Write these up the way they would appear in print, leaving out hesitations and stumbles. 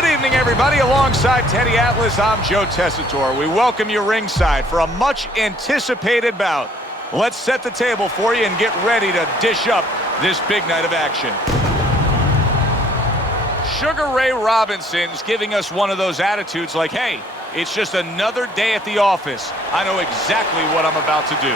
Good evening, everybody. Alongside Teddy Atlas, I'm Joe Tessitore. We welcome you ringside for a much-anticipated bout. Let's set the table for you and get ready to dish up this big night of action. Sugar Ray Robinson's giving us one of those attitudes like, hey, it's just another day at the office. I know exactly what I'm about to do.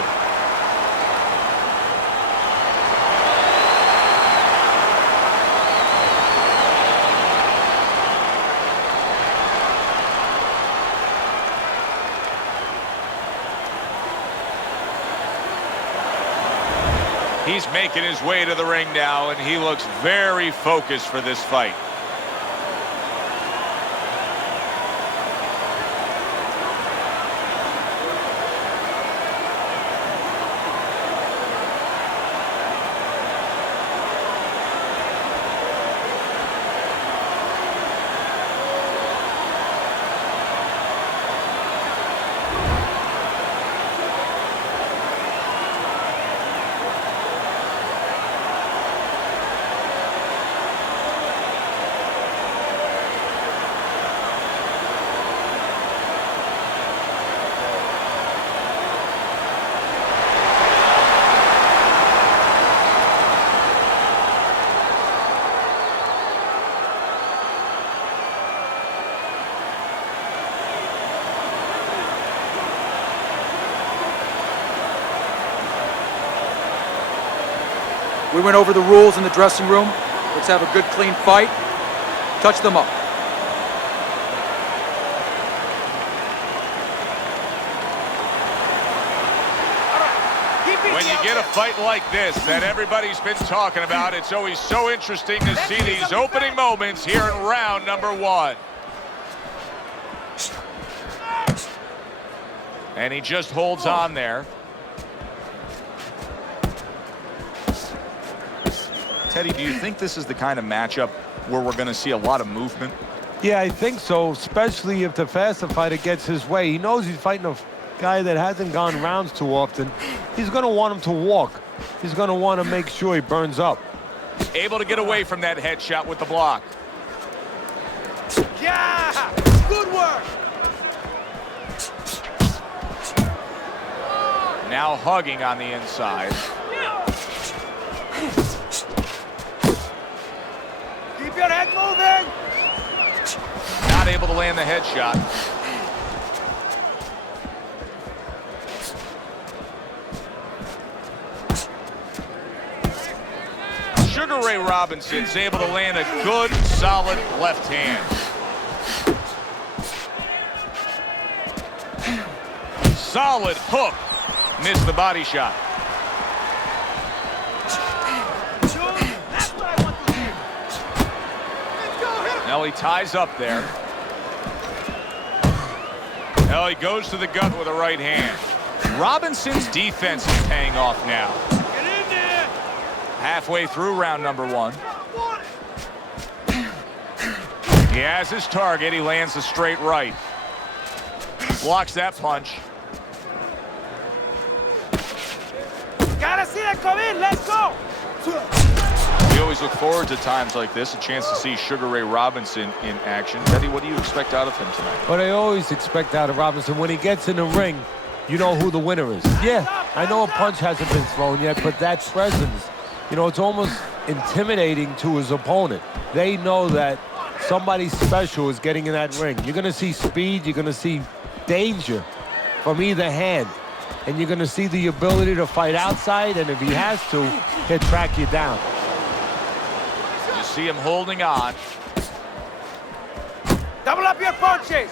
He's making his way to the ring now, and he looks very focused for this fight. We went over the rules in the dressing room. Let's have a good, clean fight. Touch them up. When you get a fight like this that everybody's been talking about, it's always so interesting to see these opening moments here in round number one. And he just holds on there. Teddy, do you think this is the kind of matchup where we're going to see a lot of movement? Yeah, I think so, especially if the faster fighter gets his way. He knows he's fighting a guy that hasn't gone rounds too often. He's going to want him to walk. He's going to want to make sure he burns up. Able to get away from that headshot with the block. Yeah! Good work! Now hugging on the inside. Keep your head moving! Not able to land the headshot. Sugar Ray Robinson's able to land a good, solid left hand. Solid hook. Missed the body shot. Now he ties up there. Now he goes to the gut with a right hand. Robinson's defense is paying off now. Get in there! Halfway through round number one. He has his target. He lands a straight right. Blocks that punch. Gotta see it come in, let's go! We always look forward to times like this, a chance to see Sugar Ray Robinson in action. Teddy, what do you expect out of him tonight? What I always expect out of Robinson, when he gets in the ring, you know who the winner is. Yeah, I know a punch hasn't been thrown yet, but that presence, you know, it's almost intimidating to his opponent. They know that somebody special is getting in that ring. You're going to see speed, you're going to see danger from either hand. And you're going to see the ability to fight outside, and if he has to, he'll track you down. You see him holding on. Double up your punches!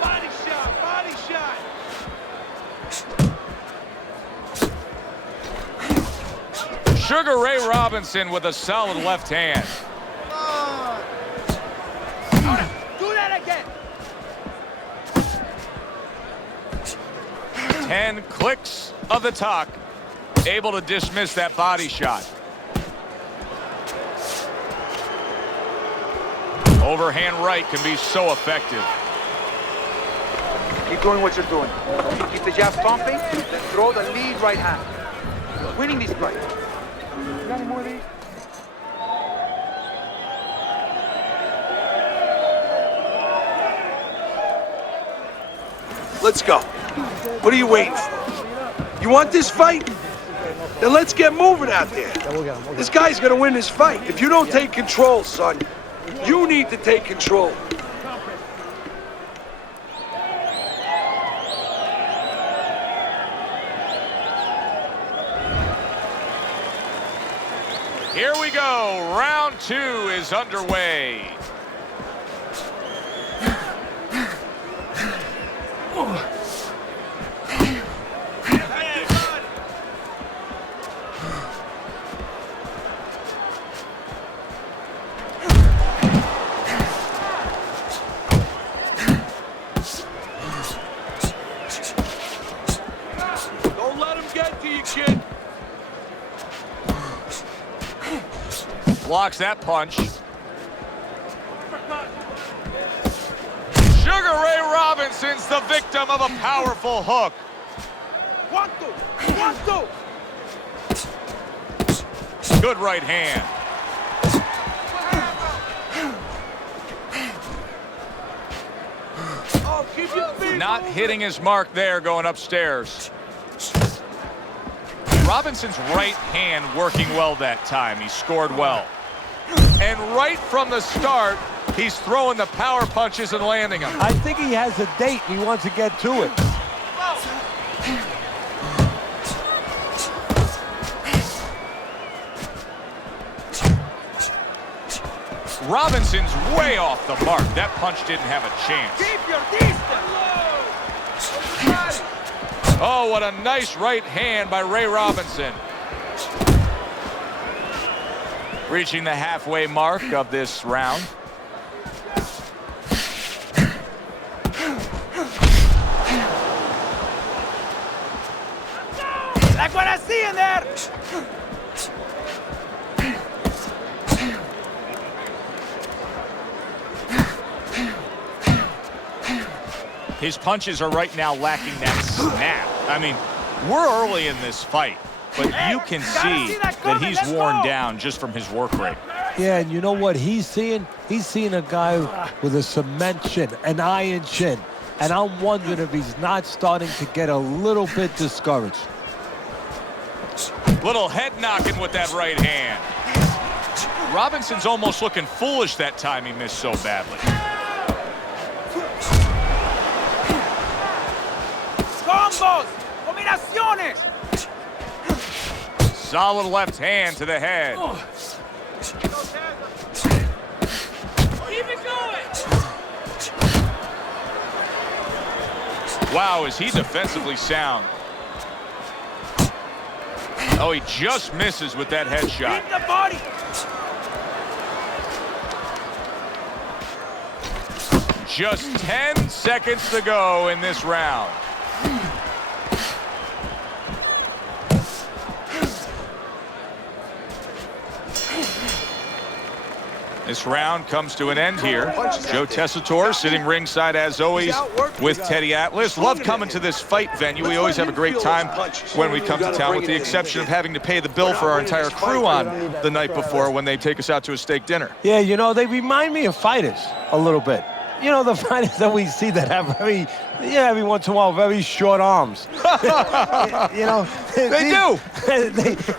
Body shot, body shot! Sugar Ray Robinson with a solid left hand. Do that again! 10 clicks of the talk. Able to dismiss that body shot. Overhand right can be so effective. Keep doing what you're doing. Keep the jab pumping, then throw the lead right hand. winning these fights. You got any more of these? Let's go. What are you waiting for? You want this fight? Then let's get moving out there. This guy's gonna win this fight. If you don't take control, son, you need to take control. Here we go. Round 2 is underway. Don't let him get to you, kid. Blocks that punch. Sugar Ray Robinson's the victim of a powerful hook. 1, 2, 1, 2. Good right hand. Oh, keep your feet Not moving. hitting his mark there going upstairs. Robinson's right hand working well that time. He scored well. And right from the start, he's throwing the power punches and landing them. I think he has a date and he wants to get to it. Robinson's way off the mark. That punch didn't have a chance. Keep your distance. Oh, what a nice right hand by Ray Robinson. Reaching the halfway mark of this round. Like what I see in there. His punches are right now lacking that snap. I mean, we're early in this fight, but you can see that he's worn down just from his work rate. Yeah, and you know what he's seeing? He's seeing a guy with a cement chin, an iron chin. And I'm wondering if he's not starting to get a little bit discouraged. Little head knocking with that right hand. Robinson's almost looking foolish that time he missed so badly. Combos. Combinaciones. Solid left hand to the head. Keep it going. Wow, is he defensively sound. Oh, he just misses with that headshot. Keep the body. Just 10 seconds to go in this round. This round comes to an end here. Joe Tessitore sitting ringside as always with Teddy Atlas. Love coming to this fight venue. We always have a great time when we come to town, with the exception of having to pay the bill for our entire crew on the night before when they take us out to a steak dinner. Yeah, you know, they remind me of fighters a little bit. You know, the fighters that we see that have every once in a while, very short arms. You know, They do.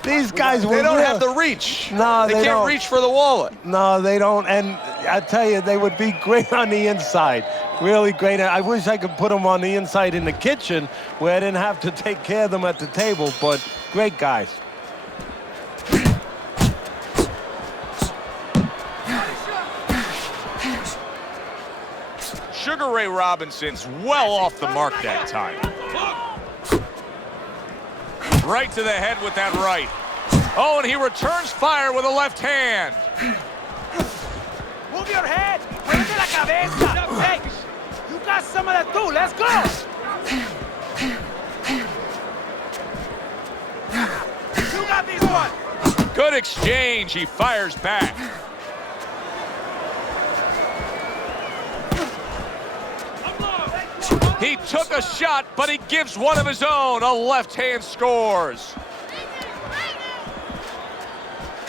These guys, They don't have the reach. No, they they can't don't. reach for the wallet. No, they don't. And I tell you, they would be great on the inside. Really great. I wish I could put them on the inside in the kitchen where I didn't have to take care of them at the table, but great guys. Sugar Ray Robinson's well off the mark that time. Right to the head with that right. Oh, and he returns fire with a left hand. Move your head. Muévete la cabeza. Hey, you got some of that too. Let's go. You got this one. Good exchange. He fires back. He took a shot, but he gives one of his own. A left hand scores.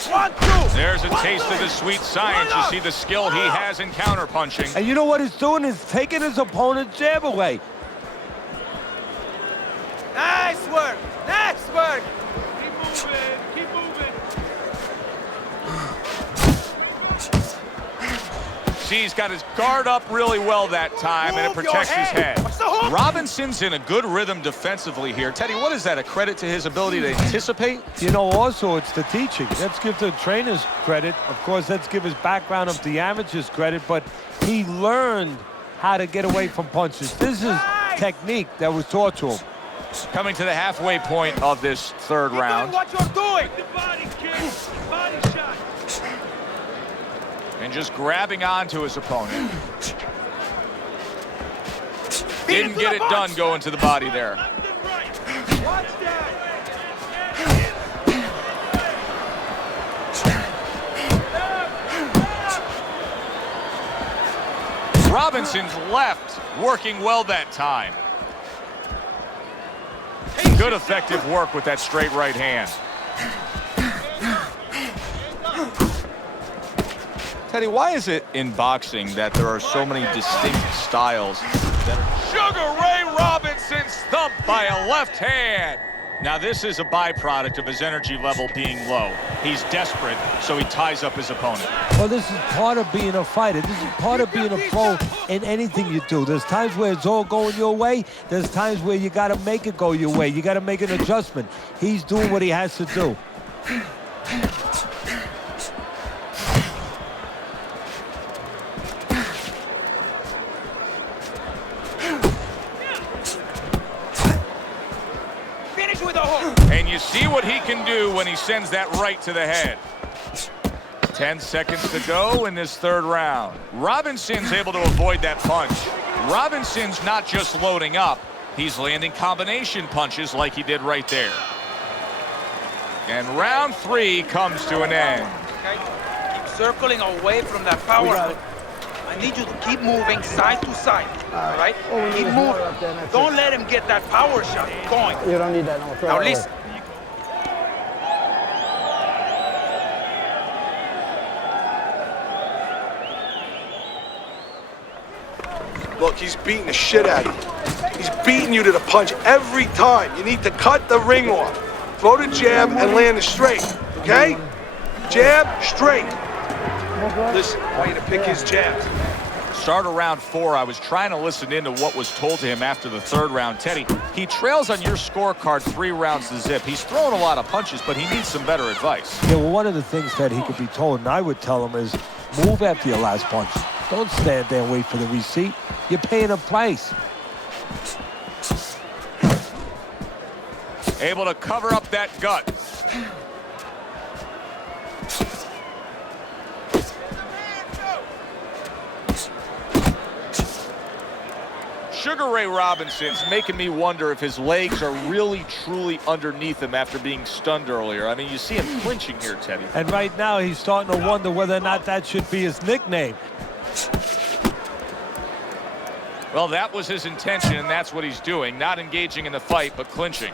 1, 2. There's a taste of the sweet science. You see the skill he has in counter-punching. And you know what he's doing? He's taking his opponent's jab away. Nice work. Nice work. Keep moving. Keep moving. See, he's got his guard up really well that time, and it Move your protects his head. What's the hook? Robinson's in a good rhythm defensively here. Teddy, what is that, a credit to his ability to anticipate? You know, also, it's the teaching. Let's give the trainers credit. Of course, let's give his background of the amateurs credit, but he learned how to get away from punches. This is technique that was taught to him. Coming to the halfway point of this third Keep round. doing what you're doing. The body kick. Body shot. And just grabbing onto his opponent. Didn't get it done going to the body there. Left and right. Watch that. Robinson's left working well that time. Good effective work with that straight right hand. Teddy, why is it in boxing that there are so many distinct styles? Sugar Ray Robinson's thumped by a left hand. Now this is a byproduct of his energy level being low. He's desperate, so he ties up his opponent. Well, this is part of being a fighter. This is part of being a pro in anything you do. There's times where it's all going your way. There's times where you got to make it go your way. You got to make an adjustment. He's doing what he has to do. Finish with a hook. And you see what he can do when he sends that right to the head. 10 seconds to go in this third round. Robinson's able to avoid that punch. Robinson's not just loading up, he's landing combination punches like he did right there. And round 3 comes to an end. Okay? Keep circling away from that power hook. I need you to keep moving side to side. All right? Keep moving. Don't let him get that power shot going. You don't need that no. Now listen. Look, he's beating the shit out of you. He's beating you to the punch every time. You need to cut the ring off. Throw the jab and land it straight, okay? Jab, straight. Listen, I want you to pick his jabs. Start of round 4, I was trying to listen into what was told to him after the third round. Teddy, he trails on your scorecard 3 rounds to zip. He's throwing a lot of punches, but he needs some better advice. Yeah, well, one of the things that he could be told, and I would tell him, is move after your last punch. Don't stand there and wait for the receipt. You're paying a price. Able to cover up that gut. Sugar Ray Robinson's making me wonder if his legs are really, truly underneath him after being stunned earlier. I mean, you see him clinching here, Teddy. And right now, he's starting to wonder whether or not that should be his nickname. Well, that was his intention, and that's what he's doing. Not engaging in the fight, but clinching.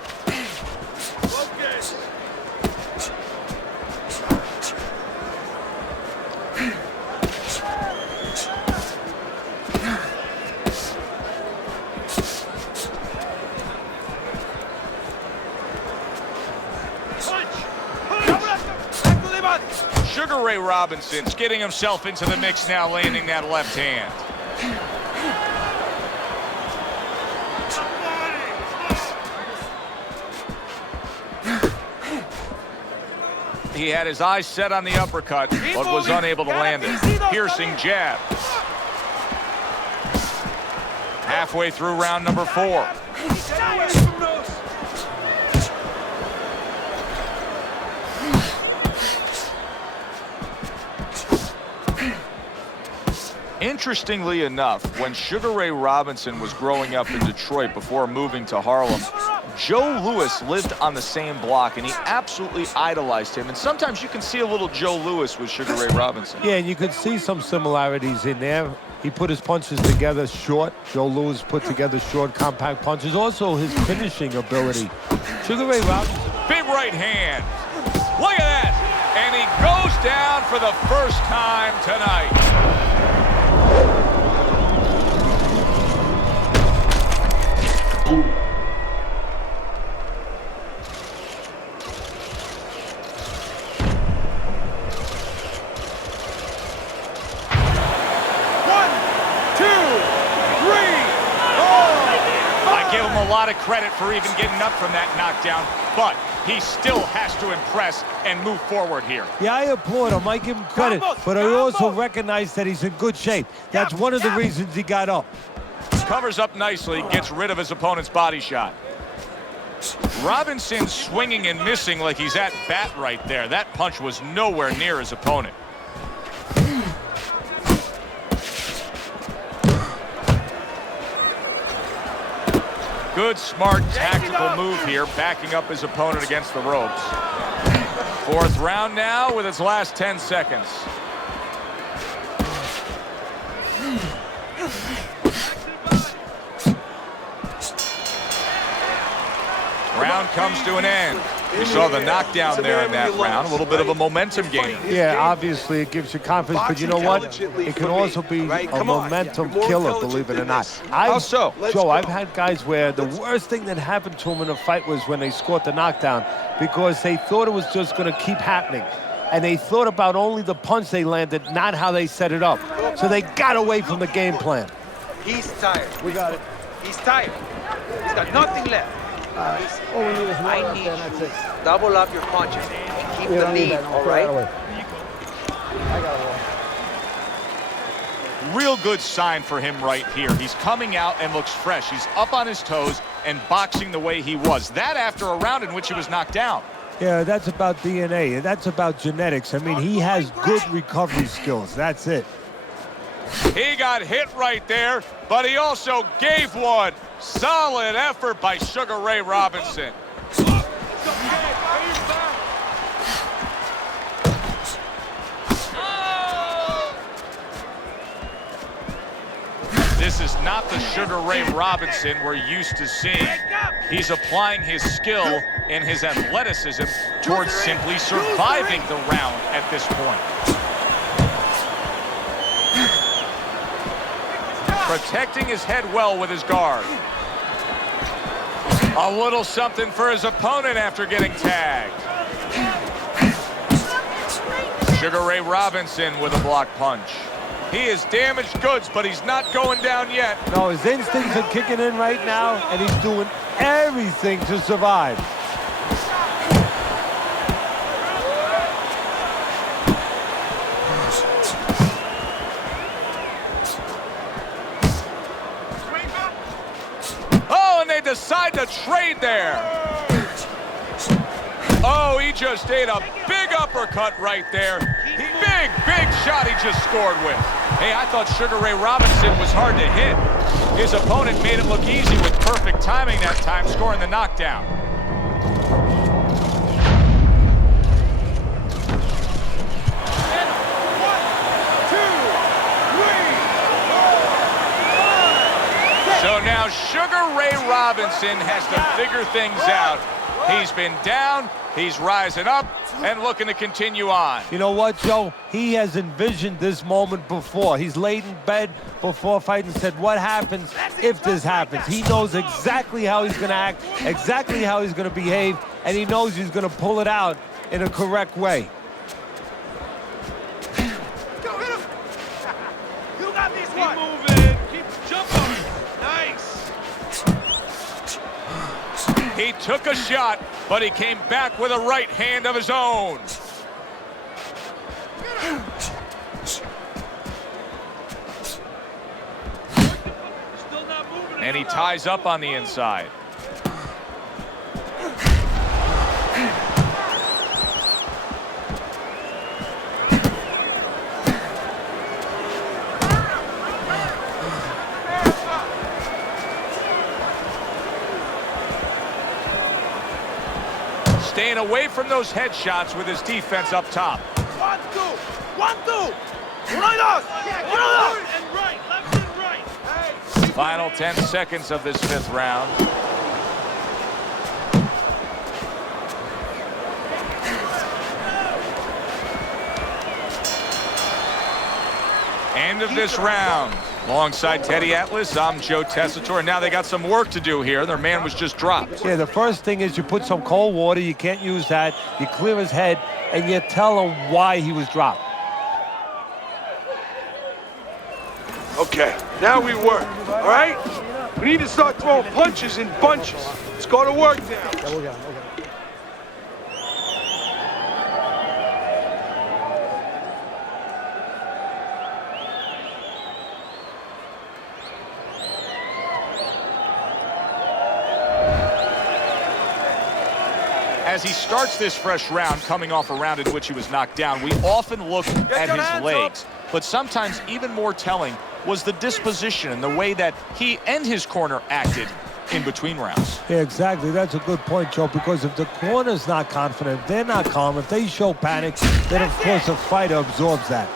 Sugar Ray Robinson's getting himself into the mix now, landing that left hand. He had his eyes set on the uppercut, but was unable to land it. Piercing jab. Halfway through round number 4. Interestingly enough, when Sugar Ray Robinson was growing up in Detroit before moving to Harlem, Joe Louis lived on the same block, and he absolutely idolized him. And sometimes you can see a little Joe Louis with Sugar Ray Robinson. Yeah, and you could see some similarities in there. He put his punches together short. Joe Louis put together short, compact punches. Also, his finishing ability. Sugar Ray Robinson. Big right hand. Look at that. And he goes down for the first time tonight. A lot of credit for even getting up from that knockdown, but he still has to impress and move forward here. Yeah, I applaud him. I give him credit, but I also recognize that he's in good shape. That's one of the reasons he got up. Covers up nicely, gets rid of his opponent's body shot. Robinson swinging and missing like he's at bat right there. That punch was nowhere near his opponent. Good, smart, tactical move here, backing up his opponent against the ropes. Fourth round now with its last 10 seconds. Round comes to an end. You saw the knockdown there in that round. A little bit of a momentum gainer. Yeah, obviously it gives you confidence, but you know what? It can also be a momentum killer, believe it or not. How so? Joe, I've had guys where the worst thing that happened to them in a fight was when they scored the knockdown because they thought it was just going to keep happening. And they thought about only the punch they landed, not how they set it up. So they got away from the game plan. He's tired. We got it. He's tired. He's got nothing left. All we need is I need you to double up your punches and keep the lead, all right? I got it. Real good sign for him right here. He's coming out and looks fresh. He's up on his toes and boxing the way he was. That after a round in which he was knocked down. Yeah, that's about DNA. That's about genetics. I mean, he has good recovery skills. That's it. He got hit right there, but he also gave one. Solid effort by Sugar Ray Robinson. This is not the Sugar Ray Robinson we're used to seeing. He's applying his skill and his athleticism towards simply surviving the round at this point. Protecting his head well with his guard. A little something for his opponent after getting tagged. Sugar Ray Robinson with a block punch. He is damaged goods, but he's not going down yet. No, his instincts are kicking in right now, and he's doing everything to survive. Decide to trade there. Oh, he just ate a big uppercut right there. Big shot he just scored with. Hey, I thought Sugar Ray Robinson was hard to hit. His opponent made it look easy with perfect timing that time, scoring the knockdown. So now Sugar Ray Robinson has to figure things out. He's been down, he's rising up, and looking to continue on. You know what, Joe? He has envisioned this moment before. He's laid in bed before fighting and said, what happens if this happens? He knows exactly how he's going to act, exactly how he's going to behave, and he knows he's going to pull it out in a correct way. Go hit him! You got this one! Keep moving, keep jumping. Nice. He took a shot, but he came back with a right hand of his own. Still not moving. And he ties up on the inside. Staying away from those headshots with his defense up top. 1, 2, 1, 2. Right and right, left and right. Hey. Final 10 seconds of this 5th round. End of this round. Alongside Teddy Atlas, I'm Joe Tessitore. And now they got some work to do here. Their man was just dropped. Yeah, the first thing is you put some cold water. You can't use that. You clear his head, and you tell him why he was dropped. Okay, now we work, all right? We need to start throwing punches in bunches. Let's go to work now. As he starts this fresh round, coming off a round in which he was knocked down, we often look at his legs. But sometimes even more telling was the disposition and the way that he and his corner acted in between rounds. Yeah, exactly. That's a good point, Joe, because if the corner's not confident, they're not calm, if they show panic, then of course a fighter absorbs that.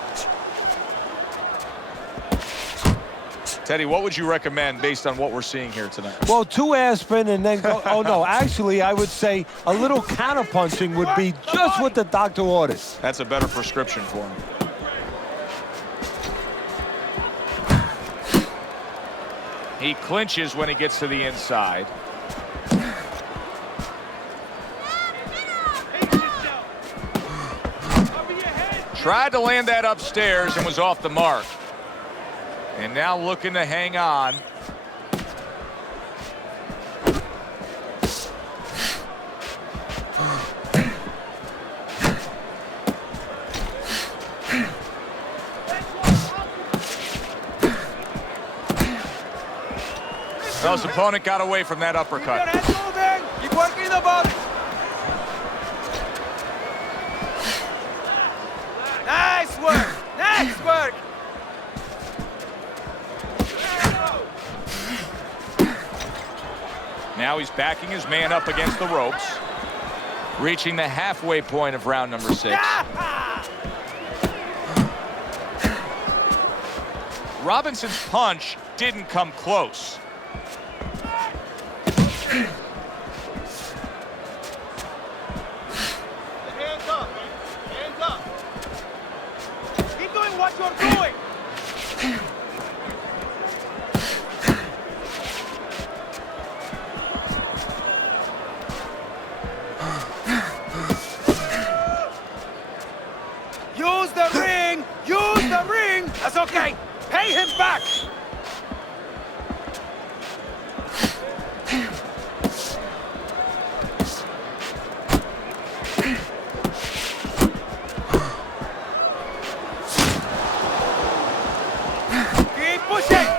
Teddy, what would you recommend based on what we're seeing here tonight? Well, 2 aspirin and then go. Oh, no. Actually, I would say a little counterpunching would be just what the doctor orders. That's a better prescription for him. He clinches when he gets to the inside. Tried to land that upstairs and was off the mark. And now looking to hang on. Well, his opponent got away from that uppercut. Keep working the body. Nice work. Nice work. Now he's backing his man up against the ropes, reaching the halfway point of round number 6. Robinson's punch didn't come close. Hands up, man. Hands up. Keep doing what you're doing. Use the ring. Use the ring. That's okay. Pay him back.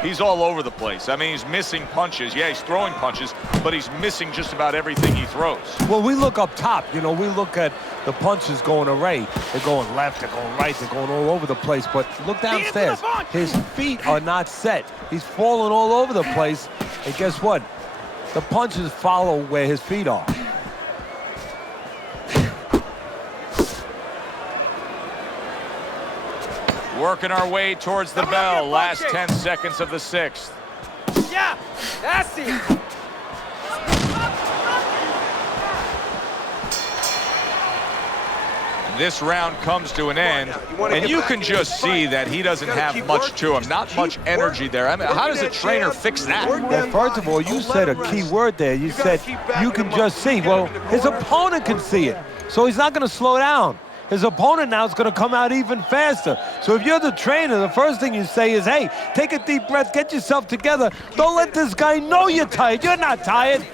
He's all over the place. I mean, he's missing punches. Yeah, he's throwing punches, but he's missing just about everything he throws. Well, we look up top. You know, we look at the punches going array. They're going left, they're going right, they're going all over the place. But look downstairs. His feet are not set. He's falling all over the place. And guess what? The punches follow where his feet are. Working our way towards the bell. Last 10 seconds of the 6th. Yeah, that's it. This round comes to an end, and you can just see that he doesn't have much to him. Not much energy there. I mean, how does a trainer fix that? Well, first of all, you said a key word there. You said you can just see. Well, his opponent can see it, so he's not going to slow down. His opponent now is going to come out even faster. So if you're the trainer, the first thing you say is, hey, take a deep breath, get yourself together. Don't let this guy know you're tired. You're not tired.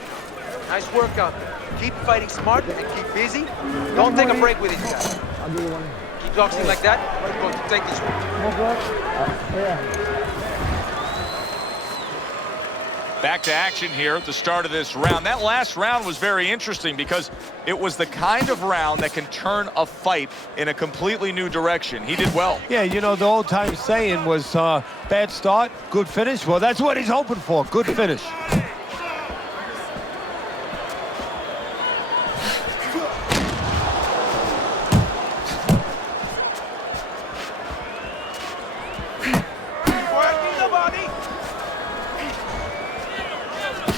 Nice work out there. Keep fighting smart and keep busy. Don't take a break with each guy. I'll give you one. Keep boxing like that. We're going to take this one. Back to action here at the start of this round. That last round was very interesting because it was the kind of round that can turn a fight in a completely new direction. He did well. Yeah, you know, the old time saying was bad start, good finish. Well, that's what he's hoping for, good finish.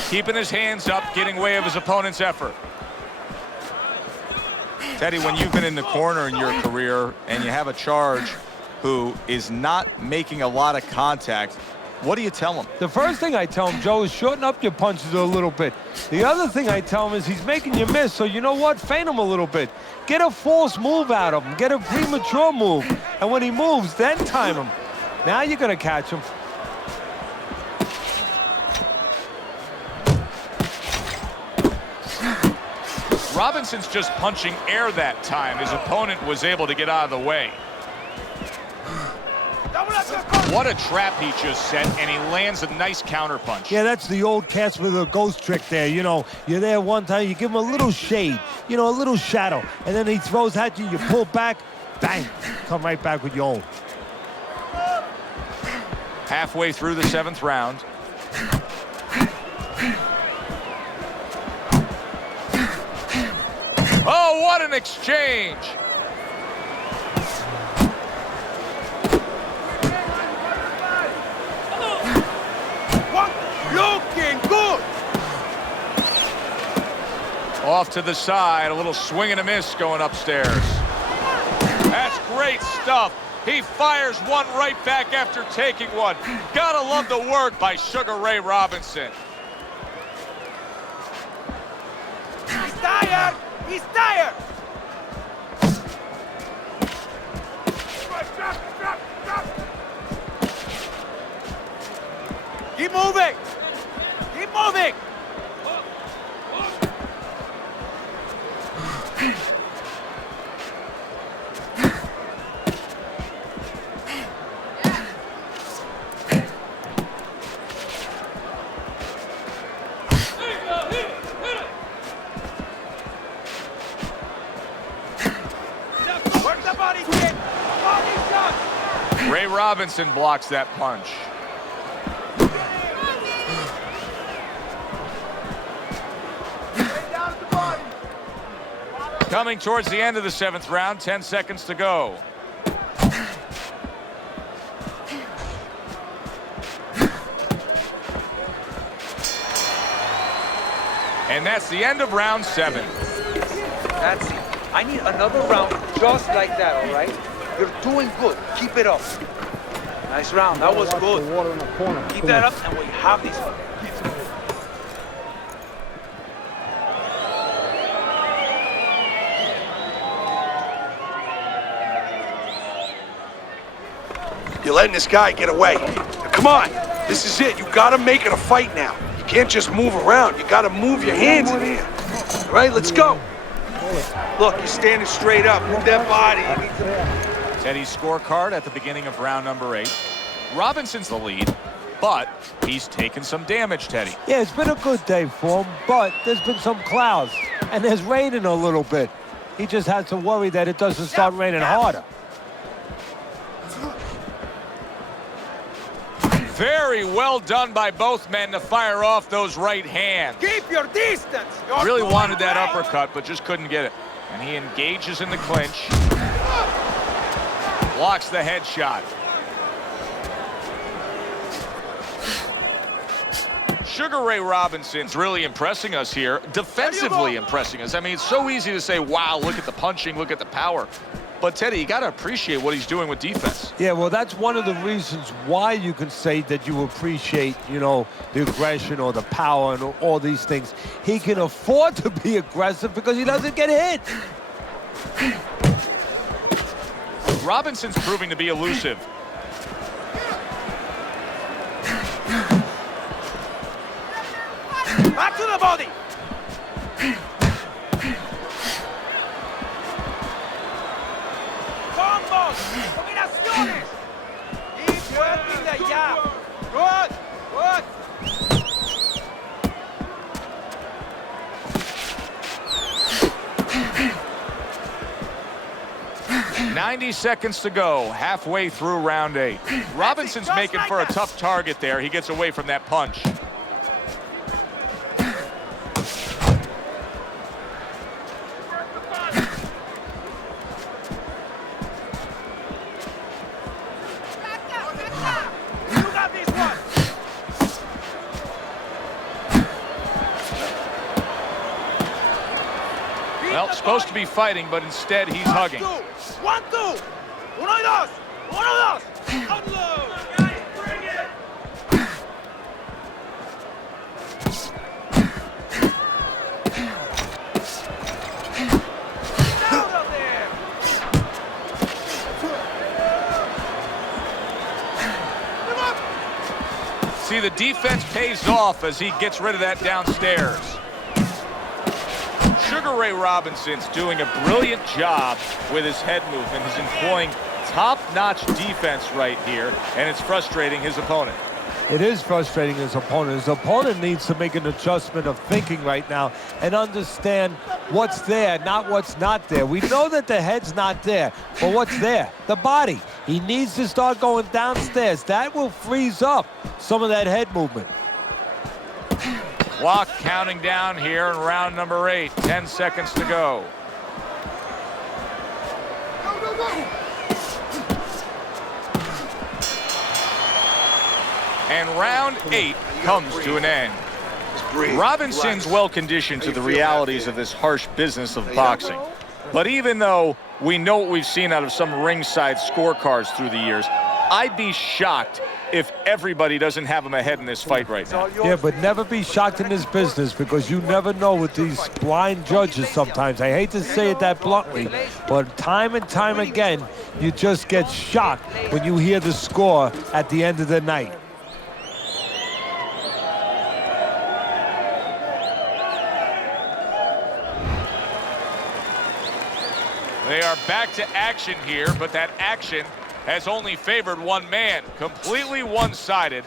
Keeping his hands up, getting way of his opponent's effort. Teddy, when you've been in the corner in your career and you have a charge who is not making a lot of contact, what do you tell him? The first thing I tell him, Joe, is shorten up your punches a little bit. The other thing I tell him is he's making you miss, so you know what? Feint him a little bit. Get a false move out of him. Get a premature move. And when he moves, then time him. Now you're going to catch him. Robinson's just punching air that time. His opponent was able to get out of the way. What a trap he just set, and he lands a nice counterpunch. Yeah, that's the old Casper the Ghost trick there. You know, you're there one time, you give him a little shade, you know, a little shadow, and then he throws at you, you pull back, bang, come right back with your own. Halfway through the 7th round. Oh, what an exchange! Looking good. Off to the side, a little swing and a miss going upstairs. That's great stuff. He fires one right back after taking one. Gotta love the work by Sugar Ray Robinson. He's tired. He's tired. Keep moving. Keep moving. Work the body kick. Body shot. Ray Robinson blocks that punch. Coming towards the end of the 7th round, 10 seconds to go. And that's the end of round 7. That's it. I need another round just like that, all right? You're doing good. Keep it up. Nice round. That was good. Keep that up and we have this one. You're letting this guy get away. Now, come on. This is it. You gotta make it a fight now. You can't just move around. You gotta move your hands in here. All right, let's go. Look, you're standing straight up. Move that body. Teddy's scorecard at the beginning of round number 8. Robinson's the lead, but he's taken some damage, Teddy. Yeah, it's been a good day for him, but there's been some clouds, and there's raining a little bit. He just has to worry that it doesn't start raining harder. Very well done by both men to fire off those right hands. Keep your distance. You're Really doing wanted that great. uppercut, but just couldn't get it. And he engages in the clinch. Blocks the headshot. Sugar Ray Robinson's really impressing us here, defensively impressing us. I mean, it's so easy to say, wow, look at the punching, look at the power. But, Teddy, you got to appreciate what he's doing with defense. Yeah, well, that's one of the reasons why you can say that you appreciate, you know, the aggression or the power and all these things. He can afford to be aggressive because he doesn't get hit. Robinson's proving to be elusive. Back to the body. Combos. Combinaciones. Keep working the jab. Good. Good. 90 seconds to go, halfway through round 8. Robinson's making for a tough target there. He gets away from that punch. You got this one. Well, supposed to be fighting, but instead he's hugging. 1, 2. 1, 2. 1 y 2. Uno, dos. Unload. Guys, bring it. Down up there. See, the defense pays off as he gets rid of that downstairs. Sugar Ray Robinson's doing a brilliant job with his head movement. He's employing top-notch defense right here, and it's frustrating his opponent. It is frustrating his opponent. His opponent needs to make an adjustment of thinking right now and understand what's there, not what's not there. We know that the head's not there, but what's there? The body. He needs to start going downstairs. That will freeze up some of that head movement. Clock counting down here in round number 8. 10 seconds to go. And round 8 comes to an end. Robinson's well conditioned to the realities of this harsh business of boxing. But even though we know what we've seen out of some ringside scorecards through the years, I'd be shocked if everybody doesn't have him ahead in this fight right now. Yeah, but never be shocked in this business because you never know with these blind judges sometimes. I hate to say it that bluntly, but time and time again, you just get shocked when you hear the score at the end of the night. They are back to action here, but that action has only favored one man, completely one-sided.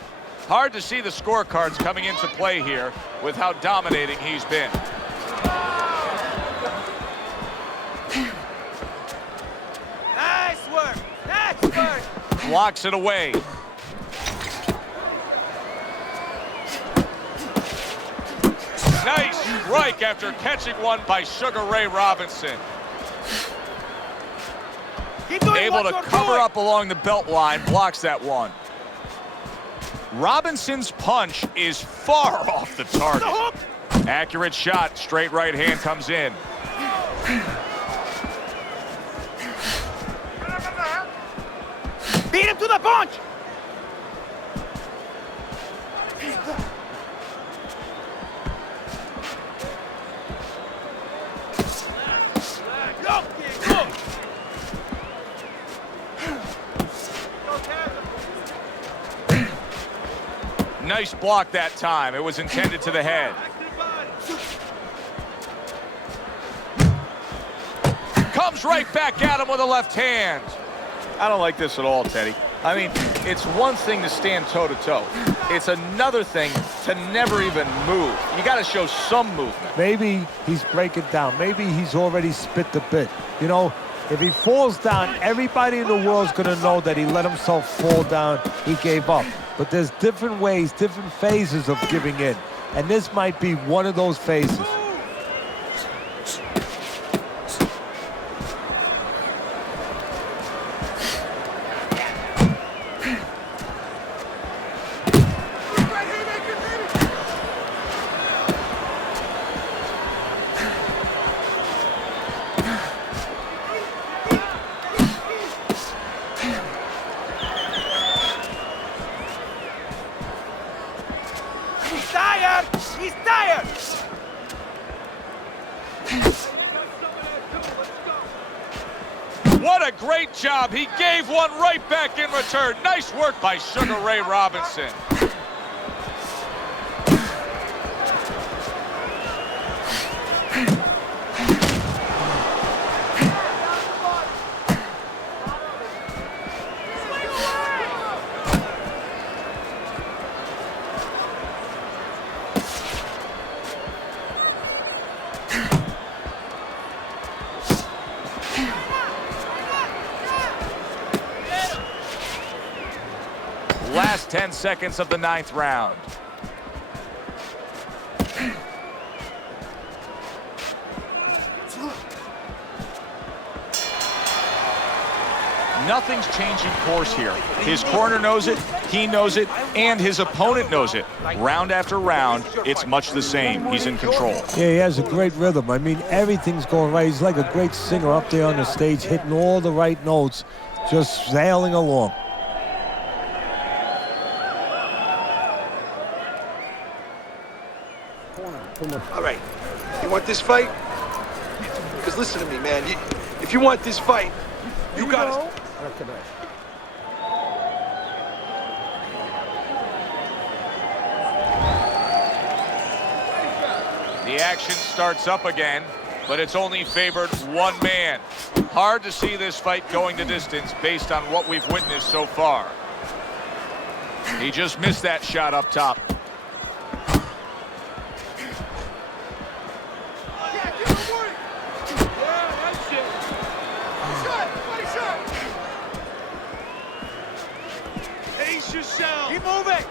Hard to see the scorecards coming into play here with how dominating he's been. Nice work. Nice work. Blocks it away. Nice strike after catching one by Sugar Ray Robinson. Able to cover up along the belt line, blocks that one. Robinson's punch is far off the target. Accurate shot, straight right hand comes in. Beat him to the punch. Nice block that time. It was intended to the head. Comes right back at him with a left hand. I don't like this at all, Teddy. I mean, it's one thing to stand toe-to-toe. It's another thing to never even move. You got to show some movement. Maybe he's breaking down. Maybe he's already spit the bit. You know, if he falls down, everybody in the world's going to know that he let himself fall down. He gave up. But there's different ways, different phases of giving in. And this might be one of those phases. He's tired! What a great job. He gave one right back in return. Nice work by Sugar Ray Robinson. Last 10 seconds of the 9th round. Nothing's changing course here. His corner knows it, he knows it, and his opponent knows it. Round after round, it's much the same. He's in control. Yeah, he has a great rhythm. I mean, everything's going right. He's like a great singer up there on the stage, hitting all the right notes. just sailing along. All right. You want this fight? Because listen to me, man. If you want this fight, you gotta... The action starts up again, but it's only favored one man. Hard to see this fight going the distance based on what we've witnessed so far. He just missed that shot up top. Ace yourself. Keep moving.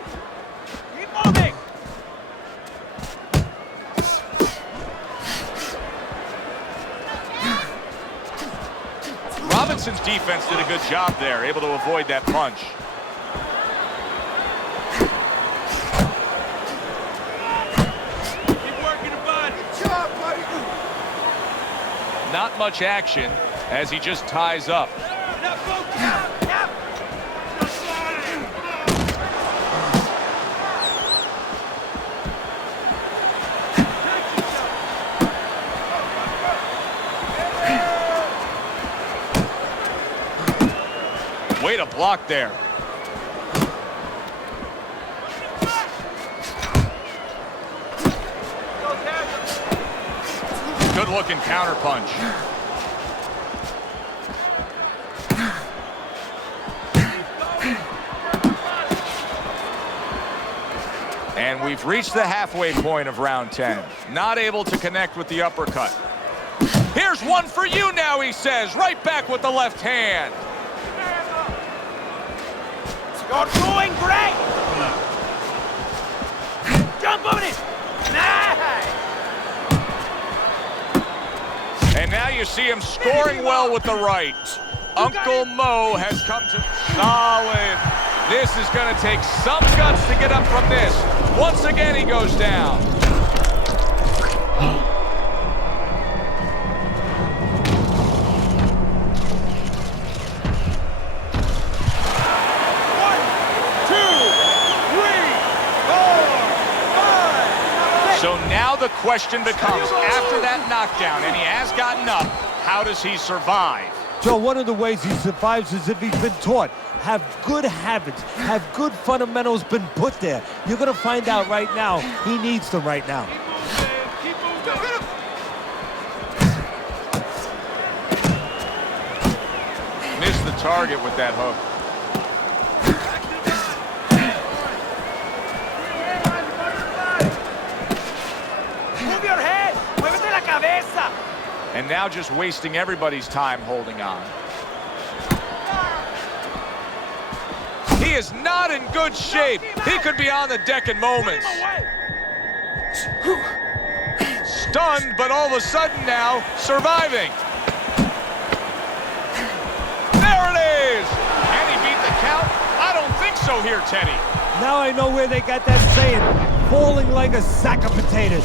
Keep moving. Robinson's defense did a good job there, able to avoid that punch. Keep working the body. Good job, buddy. Not much action as he just ties up. Now go down. Yep. Way to block there. Good looking counter punch. And we've reached the halfway point of round 10. Not able to connect with the uppercut. Here's one for you now, he says. Right back with the left hand. You're doing great. Jump on it. Nice. And now you see him scoring well with the right. Uncle Mo has come to solid. This is going to take some guts to get up from this. Once again, he goes down. So now the question becomes, after that knockdown, and he has gotten up, how does he survive? Joe, one of the ways he survives is if he's been taught. Have good habits, have good fundamentals been put there. You're going to find out right now. He needs them right now. Keep moving. Missed the target with that hook. Move your head. Muévete la cabeza. And now just wasting everybody's time holding on. He is not in good shape. He could be on the deck in moments. Stunned, but all of a sudden now, surviving. There it is! Can he beat the count? I don't think so here, Teddy. Now I know where they got that saying, falling like a sack of potatoes.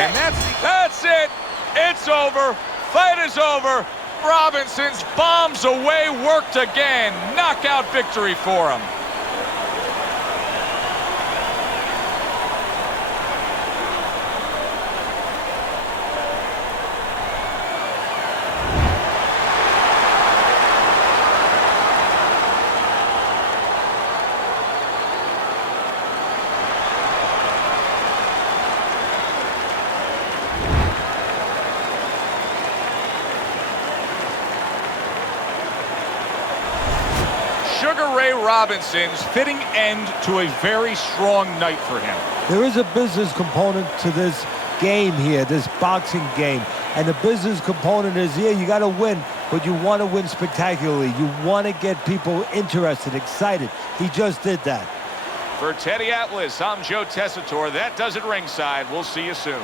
And that's it. It's over. Fight is over. Robinson's bombs away worked again. Knockout victory for him. Sugar Ray Robinson's fitting end to a very strong night for him. There is a business component to this game here, this boxing game. And the business component is, yeah, you got to win, but you want to win spectacularly. You want to get people interested, excited. He just did that. For Teddy Atlas, I'm Joe Tessitore. That does it ringside. We'll see you soon.